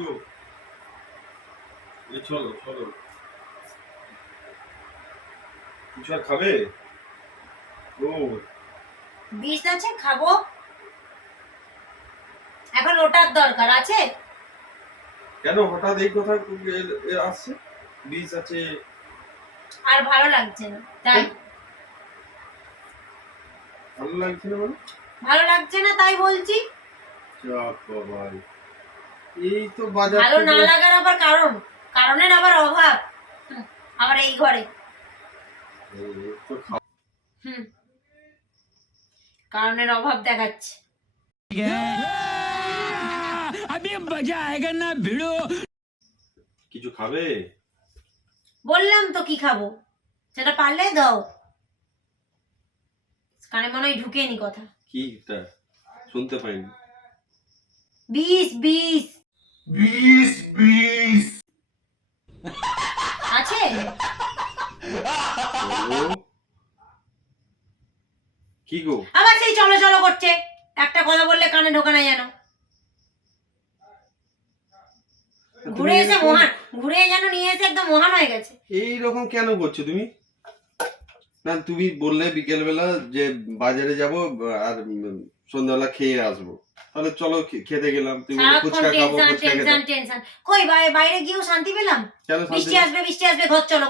গো, চলো চলো, কিছু আর খাবে? ও বিষ আছে, খাবো। এখন ওটার দরকার আছে? কেন হঠাৎ এই কথা আসছে? বীজ আছে আর ভালো লাগছে না তাই। ভালো লাগছে না মানে? ভালো লাগছে না তাই বলছি। ভাই এই তো বাজার ভালো না থেকে লাগার আবার কারণের আবার অভাব। আবার এই ঘরে হুম কারণের অভাব দেখাচ্ছে। কিছু খাবে? বললাম তো কি খাবো, সেটা পারলে দাও। কানে মনে হয় ঢুকেনি কথা। কিটা শুনতে পাইনি। বিষ বিষ বিষ বিষ আছে? কি গো? আবার সেই চলো চলো করছে, একটা কথা বললে কানে ঢোকা না যেন। ঘুরে যেন নিয়ে এসে একদম মহান হয়ে গেছে। এইরকম কেন করছো তুমি? না তুমি বললে বিকেল বেলা যে বাজারে যাব আর সন্ধ্যাবেলা খেয়ে আসবো, তাহলে চলো খেতে গেলাম। তুমি ফুচকা খাবো, ফুচকা খেতাম। টেনশন কই, বাইরে গিয়েও শান্তি পেলাম? বৃষ্টি আসবে, ঘর চলো।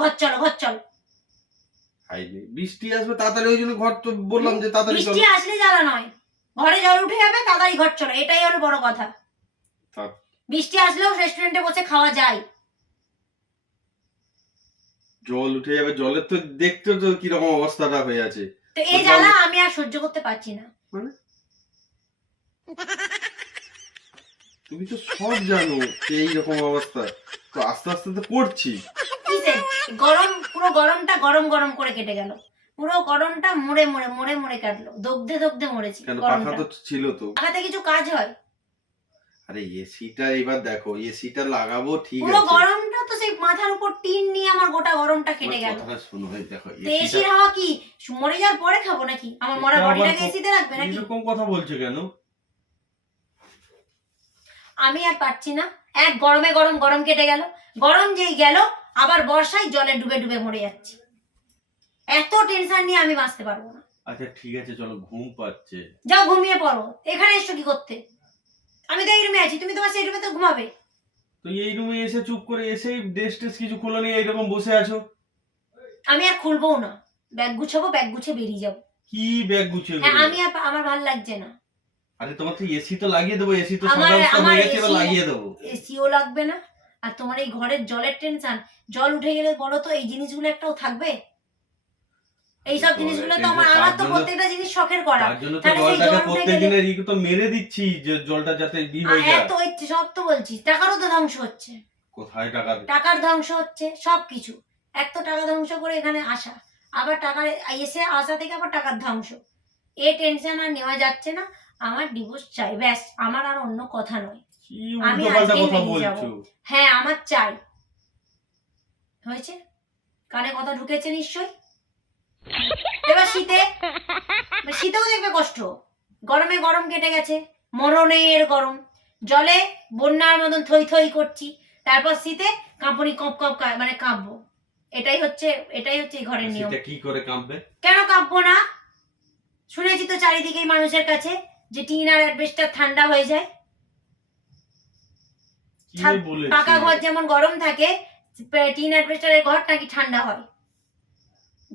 বৃষ্টি আসবে তাড়াতাড়ি, ওই জন্য ঘর তো বললাম যে তাড়াতাড়ি চলো। বৃষ্টি আসলে জ্বালা নয়, ঘরে জল উঠে যাবে, তাড়াতাড়ি ঘর চলো, এটাই হলো বড় কথা। বৃষ্টি আসলেও রেস্টুরেন্টে বসে খাওয়া যায়। জল উঠে যাবে, জলের তো দেখতে তো কিরকম অবস্থাটা হয়ে আছে। তো এই জ্বালা আমি আর সহ্য করতে পারছি না। মানে তুমি তো সব জানো যে এইরকম অবস্থা, তো আস্তে আস্তে তো করছি। কিসে পুরো গরমটা গরম করে কেটে গেল। পুরো গরমটা মরে কাটলো, দগ্ধে মরেছি। কেন পাখা তো ছিল তো। পাখাতে কিছু কাজ হয়? আরে এসিটা এবার দেখো, এসিটা লাগাবো ঠিক আছে, পুরো গরমটা তো সেই মাথার উপর টিন নিয়ে আমার গোটা গরমটা কেটে গেল। কথাটা শুনো, দেখো এসির হাওয়া কি মরে যাওয়ার পরে খাবো নাকি? আমার মরা বডিটাকে এসিতে রাখবে নাকি? এরকম কথা বলছো কেন? আমি আর পারছি না, এক গরম কেটে গেল। গরম যেই গেল, আবার বর্ষায় জলে ডুবে মরে যাচ্ছি। এত টেনশন নিয়ে আমি বাঁচতে পারবো না। আচ্ছা ঠিক আছে, চলো, ঘুম পাচ্ছে, যাও ঘুমিয়ে পড়ো। এখানে এসো কি করতে? আমি তো এই রুমে আছি, তুমি তোমার সেই রুমে তো ঘুমাবে। তো এই রুমে এসে চুপ করে এসে ড্রেস কিছু খোলা নিয়ে এইরকম বসে আছো। আমি আর খুলবো না, ব্যাগ গুছাবো, ব্যাগ গুছিয়ে বেরিয়ে যাবো। কি ব্যাগ গুছিয়ে? হ্যাঁ, আমার ভালো লাগছে না। আরে তোমার তো এসি তো লাগিয়ে দেবো, এসি তো সব ব্যবস্থা হয়ে গেছে, এবার লাগিয়ে দেবো। এসিও লাগবে না, আর তোমার এই ঘরের জলের টেনশন। জল উঠে গেলে বলো তো এই জিনিসগুলো একটাও থাকবে? এইসব জিনিসগুলো তো আমার তো প্রত্যেকটা জিনিস শখের করা। তার জন্য তো জলটাকে প্রত্যেকদিনের ই তো মেরে দিচ্ছি যে জলটা যাতে হয়ে যায়। এত ইচ্ছে, সব তো বলছি, টাকারও তো ধ্বংস হচ্ছে। কোথায় টাকার ধ্বংস হচ্ছে, সবকিছু। এক তো টাকা ধ্বংস করে এখানে আসা, আবার টাকার এসে আসা থেকে আবার টাকার ধ্বংস। এ টেনশন আর নেওয়া যাচ্ছে না। আমার ডিভোর্স চাই, ব্যাস। আমার আর অন্য কথা নয়। আমি আজকেই বেরিয়ে যাবো। হ্যাঁ, আমার চাই। হয়েছে? কানে কথা ঢুকেছে নিশ্চয়। এবার শীতেও দেখবে কষ্ট। গরমে গরম কেটে গেছে, মরণের গরম। জলে বন্যার মতন থই করছি, তারপর শীতে কাঁপুনি কপ মানে কাঁপবো। এটাই হচ্ছে এই ঘরের নিয়ম। কি করে কাঁপবে? কেন কাঁপবো না? শুনেছি তো চারিদিকেই মানুষের কাছে যে টিন আর অ্যাসবেস্টস ঠান্ডা হয়ে যায়। পাকা ঘর যেমন গরম থাকে, টিন অ্যাসবেস্টসের ঘর নাকি ঠান্ডা হয়।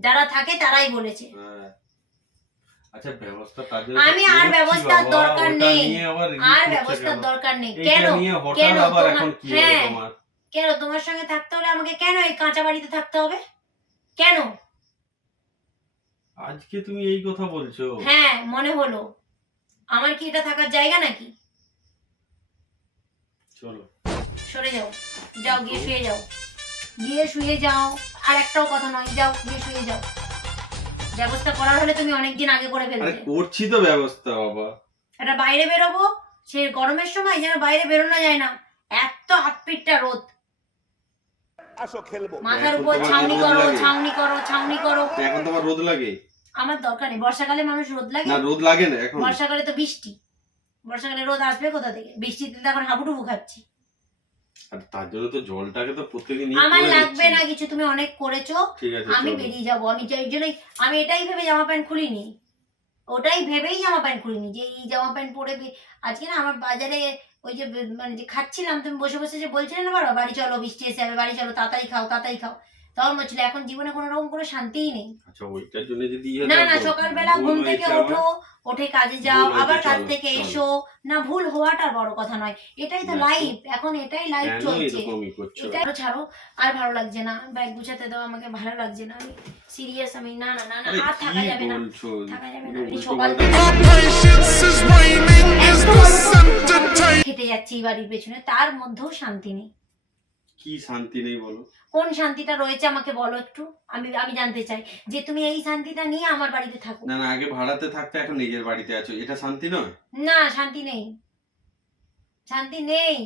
যারা থাকে তারাই বলেছে। আচ্ছা, ব্যবস্থা তার জন্য আমি আর ব্যবস্থার দরকার নেই, কেন কেন তোমার সঙ্গে থাকতে হলে আমাকে কেন এই কাঁচা বাড়িতে থাকতে হবে? কেন আজকে তুমি এই কথা বলছো? হ্যাঁ, মনে হলো। আমার কি এটা থাকার জায়গা নাকি? চলো সরে যাও, গিয়ে শুয়ে যাও। আর একটাও কথা নয়, যাও গিয়ে শুয়ে যাও। ব্যবস্থা করার হলে তুমি অনেকদিন আগে করে ফেলতে। আরে করছি তো ব্যবস্থা বাবা। এটা বাইরে বেরোবো, সে গরমের সময় যেন বাইরে বেরোনো যায় না, এত আটপিটটা রোদ। মাথার উপর ছাউনি করো। এখন তোমার রোদ লাগে? আমার দরকার নেই। বর্ষাকালে মানুষ রোদ লাগে না, রোদ লাগে না এখন। বর্ষাকালে তো বৃষ্টি। বর্ষাকালে রোদ আসবে কোথা থেকে? বৃষ্টিতে তো এখন হাবুডুবু খাচ্ছি। আর তার জন্য তো জলটাকে তো প্রত্যেকদিন আমার লাগবে না কিছু, তুমি অনেক করেছো, ঠিক আছে আমি বেরিয়ে যাবো। আমি এই জন্যই আমি এটাই ভেবে জামা প্যান্ট খুলিনি, ওটাই ভেবেই জামা প্যান্ট খুলিনি যে এই জামা প্যান্ট পরে আজকে না আমার বাজারে ওই যে মানে যে খাচ্ছিলাম, তুমি বসে বসে যে বলছিলে না বাবা বাড়ি চলো বৃষ্টি এসে যাবে, বাড়ি চলো তাড়াতাড়ি খাও তাড়াতাড়ি খাও, তখন বলছিল এখন জীবনে কোনো রকম কোনো শান্তিই নেই। আচ্ছা ওইটার জন্য যদি না না সকালবেলা ঘুম থেকে ওঠো, উঠে কাজে যাও, আবার কাজ থেকে এসো, না ভুল হওয়াটা বড় কথা নয়, এটাই তো লাইফ, এখন এটাই লাইফ চলছে। এটাই ছাড়ো, আর ভালো লাগছে না, ব্যাগ গুছাতে দাও, আমাকে ভালো লাগছে না, আমি সিরিয়াস, আমি না না না না আর থাকা যাবে না, থাকা যাবে না। আমি সকাল খেটে যাচ্ছি বাড়ির পেছনে, তার মধ্যেও শান্তি নেই। কি শান্তি নেই বলো? কোন শান্তিটা রয়েছে আমাকে বলো একটু, আমি আমি জানতে চাই যে তুমি এই শান্তিটা নিয়ে আমার বাড়িতে থাকো। না না আগে ভাড়াতে থাকতে, এখন নিজের বাড়িতে আছো, এটা শান্তি নয়? না শান্তি নেই, শান্তি নেই।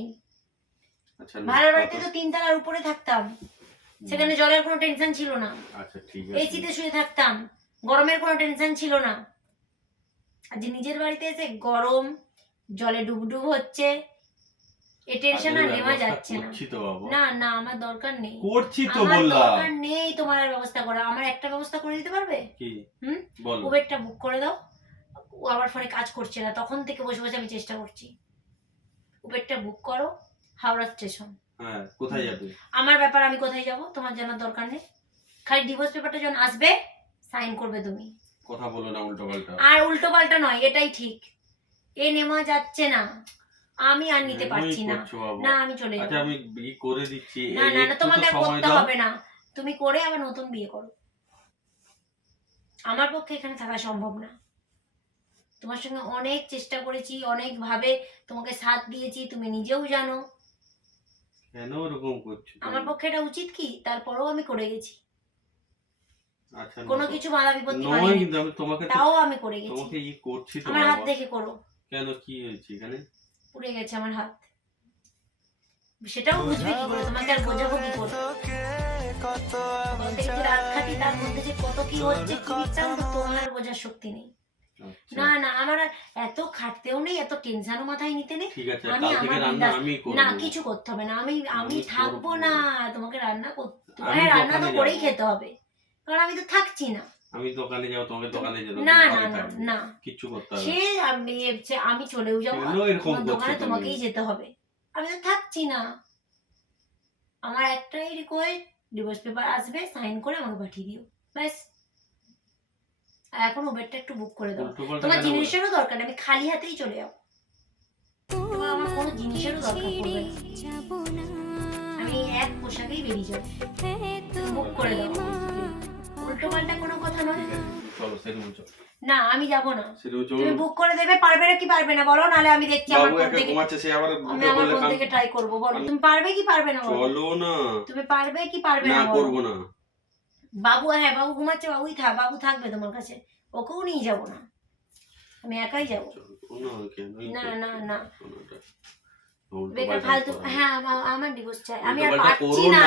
আচ্ছা ভাড়ার বাড়িতে তো 3 তলার উপরে থাকতাম, সেখানে জলের কোনো টেনশন ছিল না, আচ্ছা ঠিক আছে, এসিতে শুয়ে থাকতাম, গরমের কোনো টেনশন ছিল না। আর যে নিজের বাড়িতে এসে গরম, জলে ডুবডুব হচ্ছে, এই টেনশন আর নেওয়া যাচ্ছে না। না না আমার দরকার নেই, করছি তো আমার বললাম, দরকার নেই তোমার আর ব্যবস্থা করা। আমার একটা ব্যবস্থা করে দিতে পারবে? কি বলো? উবেরটা বুক করে দাও। ও আবার ফোনে কাজ করছে না, তখন থেকে বসে বসে আমি চেষ্টা করছি। উবেরটা বুক করো, হাওড়া স্টেশন। হ্যাঁ কোথায় যাবে? আমার ব্যাপার, আমি কোথায় যাব তোমার জানার দরকার নেই। খালি ডিভোর্স পেপারটা যখন আসবে সাইন করবে তুমি। কথা বলো না উল্টো পাল্টা। আর উল্টো পাল্টা নয়, এটাই ঠিক। এ নেওয়া যাচ্ছে না, আমি আর নিতে পারছি না। না আমি চলে যাব। আচ্ছা আমি বিয়ে করে দিচ্ছি। না না না তোমাকে আর করতে হবে না, তুমি করে আবার নতুন বিয়ে করো। আমার পক্ষে এখানে থাকা সম্ভব না। তোমার সঙ্গে অনেক চেষ্টা করেছি, অনেক ভাবে তোমাকে সাথ দিয়েছি, তুমি নিজেও জানো। কেন এরকম করছো? আমার পক্ষে এটা উচিত কি? তারপরেও আমি করে গেছি। আচ্ছা কোনো কিছু বাধা বিপত্তি নয়, হয়নি, কিন্তু আমি তোমাকে তাও আমি করে গেছি। তোমাকে ই করছি তো। আমার হাত দেখে করো। কেন কি হয়েছে এখানে? পুড়ে গেছে আমার হাত, সেটাও বুঝবে কি করে? তোমাকে আর বোঝাবো কি করে? রাত খাটি, তার মধ্যে যে কত কি হচ্ছে কি বৃত্তান্ত, তোমার আর বোঝার শক্তি নেই। না না আমার এত খাটতেও নেই, এত টেনশনও মাথায় নিতে নেই। আমি আমার না কিছু করতে হবে না, আমি থাকবো না। তোমাকে রান্না তোমাকে রান্না তো করেই খেতে হবে, কারণ আমি তো থাকছি না। আমি দোকানে যাব, তোমাকে দোকানে যেতে না না না না কিছু করতে হবে। সে আমি চলেও যাবো, তোমার দোকানে তোমাকেই যেতে হবে। আমি তো থাকছি না। আমার একটাই রিকোয়েস্ট, ডিভোর্স পেপার আসবে, সাইন করে আমাকে পাঠিয়ে দিও, ব্যাস। আর এখন উবেরটা একটু বুক করে দাও। তোমার জিনিসেরও দরকার নেই, আমি খালি হাতেই চলে যাবো। তোমার আমার কোনো জিনিসেরও দরকার পড়বে না, আমি এক পোশাকেই বেরিয়ে যাবো। বুক করে দাও, উল্টো পাল্টা কোনো কথা নয়। চলো সেরকম চলো। না আমি যাব না, তুমি বুক করে দেবে, পারবে না কি পারবে না বলো, নালে আমি দেখছি আমার ফোন থেকে ঘুমাচ্ছে, সে আবার আমি আমার ফোন থেকে ট্রাই করব। বলো তুমি পারবে কি পারবে না, চলো না। তুমি পারবে কি পারবে না? না করব না। বাবু, হ্যাঁ বাবু ঘুমাচ্ছে, বাবু থাকবে তোমার কাছে, ওকেও নিয়ে যাব না, আমি একাই যাব। না না না বেকার ফালতু। হ্যাঁ আমার ডিভোর্স চাই, আমি আর পারছি না।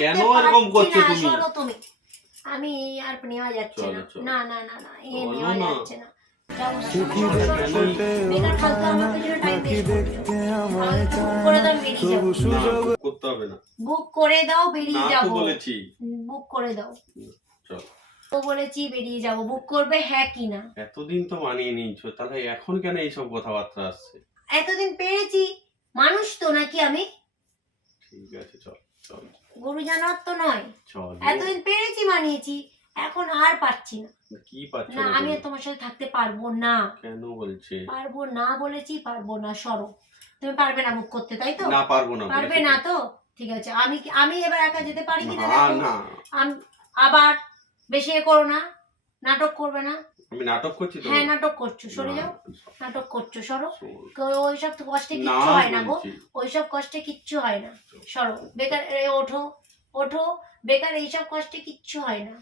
কেন এরকম করছো তুমি? সরো তুমি, আমি আর নেওয়া যাচ্ছে না। না না না না এ নেওয়া যাচ্ছে না। বেকার ফালতু আমার পেছনে টাইম ওয়েস্ট করতে হবে না। বুক করে দাও বেরিয়ে যাব, বলেছি বুক করে দাও। চল তো বলেছি বেরিয়ে যাব, বুক করবে হ্যাঁ কি না? এতদিন তো মানিয়ে নিয়েছো, তাহলে এখন কেন এইসব কথাবার্তা আসছে? এতদিন পেরেছি, মানুষ তো নাকি আমি? ঠিক আছে চল চল, গরু জানোয়ার তো নয়। চল এতদিন পেরেছি, মানিয়েছি, এখন আর পারছি না। কি পারছো না? আমি তোমার সাথে থাকতে পারবো না। কেন বলছে পারবো না? বলেছি পারবো না, সরো। তুমি পারবে না বুক করতে, তাই তো? না পারবো না। পারবে না তো ঠিক আছে, আমি এবার একা যেতে পারি কিনা না দেখো। না আবার বেশি করো না, নাটক করবে না। আমি নাটক করছি তো? হ্যাঁ নাটক করছো, সরে যাও। নাটক করছো, সরো। ওইসব তো কষ্টে কিচ্ছু হয় না গো, ওইসব কষ্টে কিচ্ছু হয় না, সরো। বেকার ওঠো ওঠো, বেকার এইসব কষ্টে কিচ্ছু হয় না।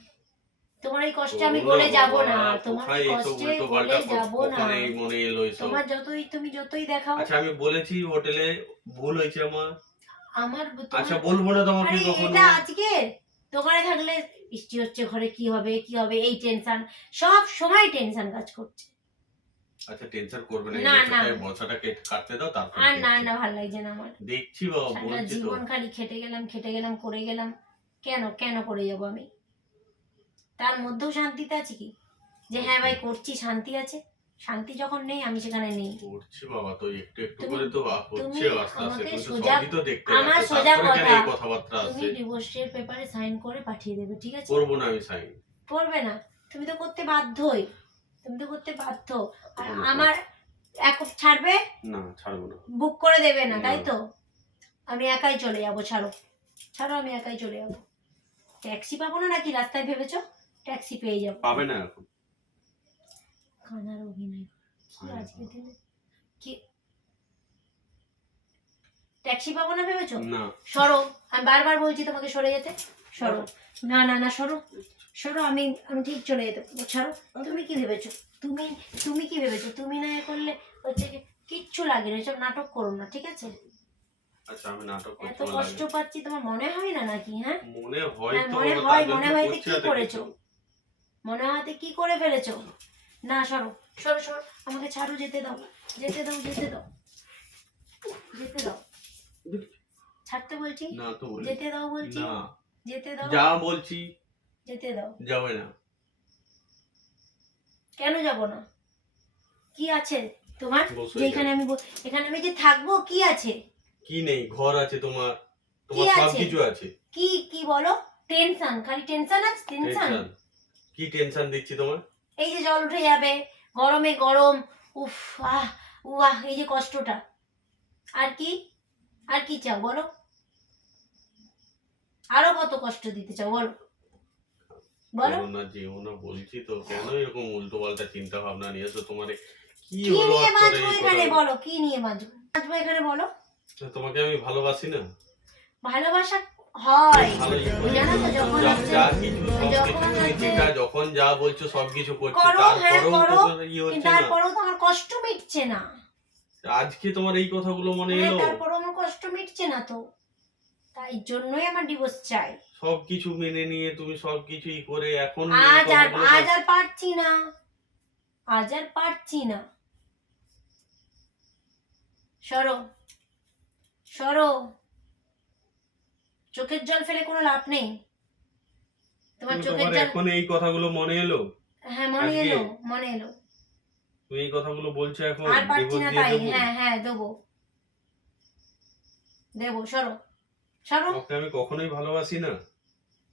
তোমার এই কষ্টে আমি গলে যাব না, তোমার কষ্টে গলে যাব না। তোমার তুমি যতই দেখাও। আচ্ছা আমি বলেছি হোটেলে ভুল হয়েছে আমার। আচ্ছা তোমার বলবো না তোমাকে কখনো। এটা আজকে দোকানে থাকলে বৃষ্টি হচ্ছে, ঘরে কি হবে কি হবে, এই টেনশন, সব সময় টেনশন কাজ করছে। আচ্ছা টেনশন করবে না, না, এই না। বছরটা কাটতে দাও, তারপর আর না দেখছি। না ভালো লাগছে না আমার। দেখছি বাবা, সারা বলছি তো। জীবন খালি খেটে গেলাম করে গেলাম, কেন কেন করে যাবো আমি? তার মধ্যেও শান্তিতে আছি কি? যে হ্যাঁ ভাই করছি, শান্তি আছে? শান্তি যখন নেই আমি সেখানে নেই। করছি বাবা, তো একটু একটু তুমি- করে তো তুমি হচ্ছে আস্তে আস্তে, আমাকে তুমি তো সোজা- সবই তো দেখতে আমার পাচ্ছ, সোজা তারপরে কেন কথা, এই কথাবার্তা তুমি আছে? ডিভোর্সের পেপারে সাইন করে পাঠিয়ে দেবে, ঠিক আছে? করবো না আমি সাইন। করবে না? তুমি তো করতে বাধ্যই, তুমি তো করতে বাধ্য। আর করবো না। আমার এক ছাড়বে, না ছাড়বো না। বুক করে দেবে না, না। তাই তো? আমি একাই চলে যাবো, ছাড়ো ছাড়ো, আমি একাই চলে যাবো। ট্যাক্সি পাবো না নাকি রাস্তায় ভেবেছো? ট্যাক্সি পেয়ে যাবো। পাবে না এখন। কানার অভিনয় কি আজকে দিনে, কি ট্যাক্সি পাবো না ভেবেছো? না। সরো, আমি বারবার বলছি তোমাকে সরে যেতে, সরো। না না না, সরো সরো, আমি আমি ঠিক চলে যেতে পারবো, ছাড়ো। তুমি কি ভেবেছো? তুমি তুমি কি ভেবেছো? তুমি না এ করলে হচ্ছে কি, কিচ্ছু লাগে না, এসব নাটক করো না, ঠিক আছে? আচ্ছা আমি নাটক এত করতে কষ্ট পাচ্ছি, তোমার মনে হয় না নাকি? হ্যাঁ মনে হয় হ্যাঁ, তো, মনে তার হয়, জন্য মনে তো হয়, করছি কি এত করেছো? কিছু। মনে হতে কি করে ফেলেছো? না সরো সরো সরো, আমাকে ছাড়ো, যেতে দাও যেতে দাও যেতে দাও যেতে দাও, ছাড়তে বলছি, না তো বলি। যেতে দাও বলছি, না যেতে দাও, যা বলছি যেতে দাও। যাবে না। কেন যাব না? কি আছে তোমার বসে যে এখানে আমি এখানে আমি যে থাকবো? কি আছে? কি নেই? ঘর আছে তোমার, কি তোমার আছে? সবকিছু আছে। কি কি বলো? টেনশন, খালি টেনশন আছে, টেনশন। টেনশন? কি টেনশন দিচ্ছি তোমার? এই যে জল উঠে যাবে, গরমে গরম, উফ, আহ উয়াহ, এই যে কষ্টটা। আর কি, আর কি চাও বলো? আরো কত কষ্ট দিতে চাও বলো? বলো করো না, যেও না বলছি তো, কেন এরকম উল্টো পাল্টা চিন্তা ভাবনা নিয়েছো? তোমার কি কি হলো নিয়ে হঠাৎ করে বাঁচবো এই এখানে কথা? বলো? কি নিয়ে বাঁচবো বাঁচবো এখানে বলো? তোমাকে আমি ভালোবাসি না? ভালোবাসা হয়, ভালোই ওই জানো তো, যখন যা হচ্ছে- যা কিছু সবকিছু যখন তুমি হচ্ছে- ঠিকা, যখন যা বলছো সবকিছু করছি, করো, হ্যাঁ তারপরেও করো, তো ইয়ে হচ্ছে কিন্তু না। তারপরেও তো আমার কষ্ট মিটছে না। আজকে তোমার এই কথাগুলো মনে হ্যাঁ, এলো? তারপরেও আমার কষ্ট মিটছে না তো, তাই জন্যই আমার ডিভোর্স চাই। সবকিছু মেনে নিয়ে তুমি সবকিছুই করে এখন এই আজ আর কথাগুলো আজ আর পারছি না, আজ আর পারছি না। সরো সরো, চোখের জল ফেলে কোনো লাভ নেই। তোমার চোখের তোমার জল, এখন এই কথাগুলো মনে এলো? হ্যাঁ মনে আজকে? এলো, মনে এলো। তুমি এই কথাগুলো বলছো এখন? আর পারছি ডিভোর্স না দিয়ে তাই, দেবো? হ্যাঁ হ্যাঁ দেবো দেবো, সরো সরো। ওকে আমি কখনোই ভালোবাসি না।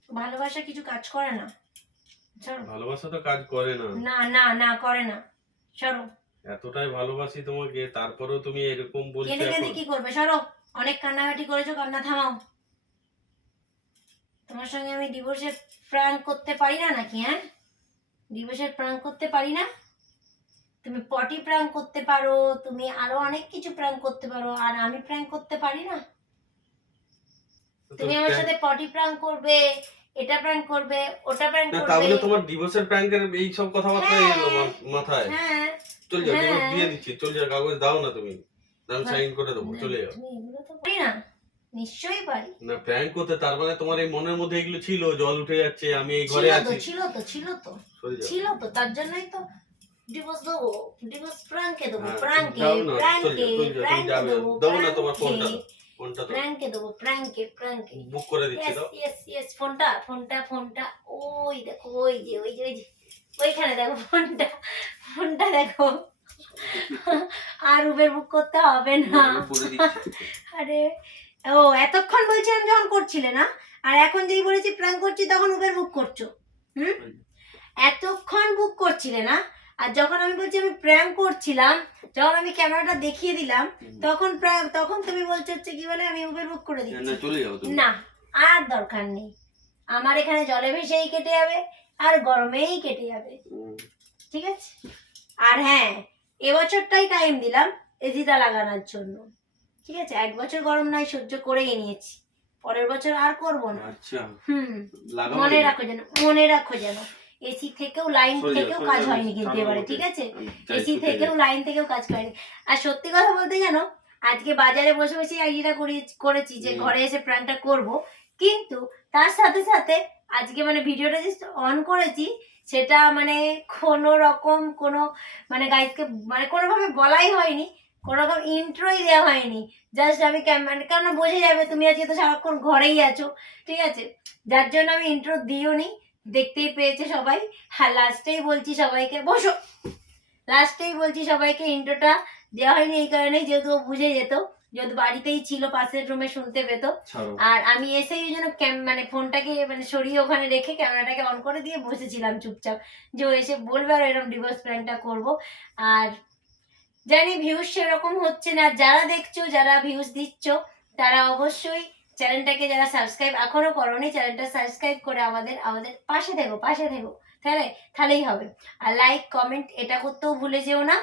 ভালোবাসা কিছু কাজ করে না, সরো। ভালোবাসা তো কাজ করে না। না না না, করে না, সরো। এতটাই ভালোবাসি তোমাকে, তারপরেও তুমি এরকম বলছো কেঁদে কেঁদে এখন? কি করবে? সরো, অনেক কান্নাকাটি করেছো, কান্না থামাও। তোমার সঙ্গে আমি ডিভোর্সের প্র্যাঙ্ক করতে পারি না নাকি? হ্যাঁ, ডিভোর্সের প্র্যাঙ্ক করতে পারি না? তুমি পটি প্র্যাঙ্ক করতে পারো, তুমি আরো অনেক কিছু প্র্যাঙ্ক করতে পারো, আর আমি প্র্যাঙ্ক করতে পারি না? তুমি আমার সাথে পটি প্র্যাঙ্ক করবে, এটা প্র্যাঙ্ক করবে, ওটা প্র্যাঙ্ক না করবে। তাহলে তোমার ডিভোর্সের প্র্যাঙ্কের এই সব কথাবার্তা হ্যাঁ। এলো মাথায়? হ্যাঁ চল যাও, হ্যাঁ। ডিভোর্স দিয়ে দিচ্ছি, চল যাও, কাগজ দাও না তুমি, আমি হ্যাঁ। সাইন করে দেবো, না, চলে যাও। তুমি এগুলো তো পারি না, নিশ্চয়ই পারি। না প্র্যাঙ্ক করতে, তার মানে তোমার এই মনের মধ্যে এগুলো ছিল, জল উঠে যাচ্ছে, আমি এই ঘরে ছিল তো আছি। ছিল তো ছিল তো সরে যাও। ছিল তো, তার জন্যই তো ডিভোর্স দেবো, ডিভোর্স প্র্যাঙ্কে দেবো, হ্যাঁ, প্র্যাঙ্কে যাও না, চল প্র্যাঙ্কে যাও, চল যাও, তুমি প্র্যাঙ্কে যাবে দেবো, দাও না তোমার ফোনটা, ফোনটা তো প্র্যাঙ্কে দেবো, প্র্যাঙ্কে প্র্যাঙ্কে। বুক করে দিচ্ছি, দাও। ইয়েস, ফোনটা ফোনটা ফোনটা, ওই দেখো, ওই যে ওই যে ওই যে ওইখানে দেখো ফোনটা, ফোনটা দেখো। আর উবের বুক করতে হবে না। আমি বলে দিচ্ছি। আরে ও, এতক্ষণ বলছিলাম যখন করছিলে না, আর এখন যেই বলেছি প্র্যাঙ্ক করছি তখন উবের বুক করছো। হুম, এতক্ষণ বুক করছিলে না, আর যখন আমি বলছি আমি প্র্যাঙ্ক করছিলাম, যখন আমি ক্যামেরাটা দেখিয়ে দিলাম, তখন তখন তুমি বলছো হচ্ছে কি বলে আমি উবের বুক করে না দিচ্ছি। চলে যাও তুমি। না, আর দরকার নেই, আমার এখানে জলে ভেসেই কেটে যাবে, আর গরমেই কেটে যাবে, ঠিক আছে? আর হ্যাঁ, এবছরটাই টাইম দিলাম এসিটা লাগানোর জন্য, ঠিক আছে? 1 বছর গরম নাই সহ্য করেই নিয়েছি, পরের বছর আর করব না। আচ্ছা লাগাও, মনে রাখো যেন, মনে রাখো যেন, এসি থেকেও লাইন থেকেও কাজ হয়নি কিন্তু এবারে, ঠিক আছে? এসি থেকেও লাইন থেকেও কাজ হয়নি। আর সত্যি কথা বলতে জানো, আজকে বাজারে বসে বসে আইডিয়াটা করেছি যে ঘরে এসে প্ল্যানটা করব, কিন্তু তার সাথে সাথে আজকে মানে ভিডিওটা জাস্ট অন করেছি, সেটা মানে কোনো রকম কোনো মানে গাইজকে মানে কোনোভাবে বলাই হয়নি, কোনো রকম ইন্ট্রোই দেওয়া হয়নি। জাস্ট আমি মানে কেন বোঝা যাবে তুমি আজকে তো সারাক্ষণ ঘরেই আছো, ঠিক আছে, যার জন্য আমি ইন্ট্রো দিও নি, দেখতেই পেয়েছে সবাই। হ্যাঁ লাস্টেই বলছি সবাইকে, বসো, লাস্টেই বলছি সবাইকে ইন্ট্রোটা দেওয়া হয়নি এই কারণেই যেহেতু ও বুঝে যেত, যেহেতু বাড়িতেই ছিল, পাশের রুমে শুনতে পেত। আর আমি এসেই ওই জন্য মানে ফোনটাকে মানে সরিয়ে ওখানে রেখে ক্যামেরাটাকে অন করে দিয়ে বসেছিলাম চুপচাপ, যে ও এসে বলবে আর এরকম ডিভোর্স প্ল্যানটা করবো। আর জানি ভিউজ সেরকম হচ্ছে না, যারা দেখছো, যারা ভিউজ দিচ্ছ, তারা অবশ্যই চ্যানেলটাকে, যারা সাবস্ক্রাইব এখনো করোনি, চ্যানেলটা সাবস্ক্রাইব করে আমাদের পাশে থেকো, তাহলেই হবে। আর লাইক কমেন্ট এটা করতেও ভুলে যেও না।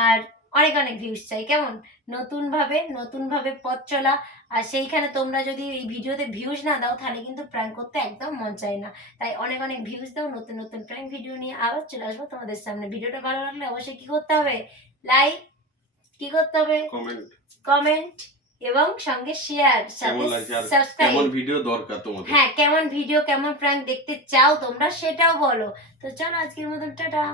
আর অনেক অনেক ভিউজ চাই, কেমন, নতুন ভাবে পথ চলা। আর সেইখানে তোমরা যদি এই ভিডিওতে ভিউজ না দাও তাহলে কিন্তু প্র্যাঙ্ক করতে একদম মন চায় না। তাই অনেক অনেক ভিউজ দাও, নতুন নতুন প্র্যাঙ্ক ভিডিও নিয়ে আবার চলে আসবো তোমাদের সামনে। ভিডিওটা ভালো লাগলে অবশ্যই কি করতে হবে, লাইক, কি করতে হবে, কমেন্ট এবং সঙ্গে শেয়ার, সাথে সাবস্ক্রাইব। কেমন ভিডিও দরকার তোমাদের, হ্যাঁ কেমন ভিডিও, কেমন প্র্যাঙ্ক দেখতে চাও তোমরা সেটাও বলো। তো চলো আজকের মতন টাটা।